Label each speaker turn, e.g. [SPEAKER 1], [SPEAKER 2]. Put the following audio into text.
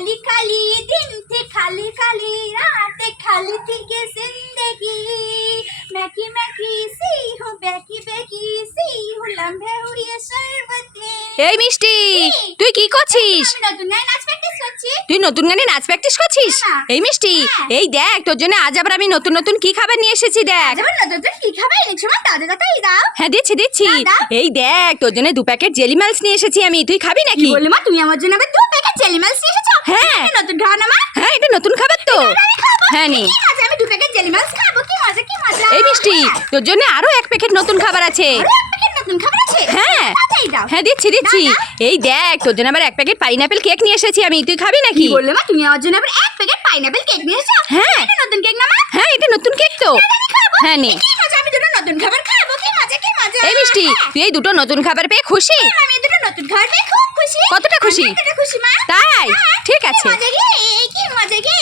[SPEAKER 1] काली काली दिन थे खाली खाली रातें खाली थी के जिंदगी मैकी मैकी सी हूँ बैकी बैकी सी हूँ लम्बे हुए शरबते
[SPEAKER 2] এই মিষ্টি তুই কি করছিস
[SPEAKER 1] আমি নতুন গায়ে নাচ প্র্যাকটিস করছি
[SPEAKER 2] তুই নতুন গানে নাচ প্র্যাকটিস করছিস
[SPEAKER 1] হ্যাঁ।
[SPEAKER 2] এই মিষ্টি
[SPEAKER 1] হ্যাঁ।
[SPEAKER 2] এই দেখ তোর জন্য আজ আবার আমি নতুন নতুন কি খাবার নিয়ে এসেছি দেখ
[SPEAKER 1] আজ আবার নতুন নতুন কি খাবার এনেছো মা দাদা দাদাই দাও
[SPEAKER 2] হ্যাঁ দিচ্ছি দিচ্ছি
[SPEAKER 1] দাদা।
[SPEAKER 2] এই দেখ তোর জন্য দু প্যাকেট জেলি মালস নিয়ে এসেছি আমি তুই খাবি
[SPEAKER 1] কি
[SPEAKER 2] নাকি
[SPEAKER 1] বললে মা তুমি আমার জন্য আবার নিয়ে এসেছ?
[SPEAKER 2] হ্যাঁ।
[SPEAKER 1] নতুন খাওয়া না মা?
[SPEAKER 2] হ্যাঁ এটা নতুন খাবার তো। হ্যাঁ নি।
[SPEAKER 1] আমি দু প্যাকেট খাব কি মজা কি মজা।
[SPEAKER 2] এই মিষ্টি তোর জন্য আরও এক প্যাকেট নতুন খাবার আছে।
[SPEAKER 1] আরও এক প্যাকেট নতুন খাবার আছে?
[SPEAKER 2] হ্যাঁ। হ্যাঁ দিচ্ছি দিচ্ছি। এই দেখ তোর জন্য আবার এক প্যাকেট পাইনাপেল কেক নিয়ে এসেছি আমি। তুই খাবি নাকি?
[SPEAKER 1] কি বললে মা? তুমি আমার জন্য আবার এক প্যাকেট পাইনাপেল কেক নিয়ে এসেছ?
[SPEAKER 2] হ্যাঁ।
[SPEAKER 1] এটা নতুন কেক না মা?
[SPEAKER 2] হ্যাঁ এটা নতুন কেক তো। হ্যাঁ নে।
[SPEAKER 1] কি মজা আমি দুটো নতুন খাবার খাব কি মজা কি মজা।
[SPEAKER 2] এই মিষ্টি
[SPEAKER 1] হ্যাঁ।
[SPEAKER 2] তুই এই দুটো নতুন খাবার পেয়ে খুশি?
[SPEAKER 1] আমি দুটো নতুন খাবার পেয়ে খুব খুশি।
[SPEAKER 2] কতটা খুশি?
[SPEAKER 1] খুশি মা?
[SPEAKER 2] তাই?
[SPEAKER 1] হ্যাঁ,
[SPEAKER 2] ঠিক আছে।
[SPEAKER 1] মজা কি কি মজা কি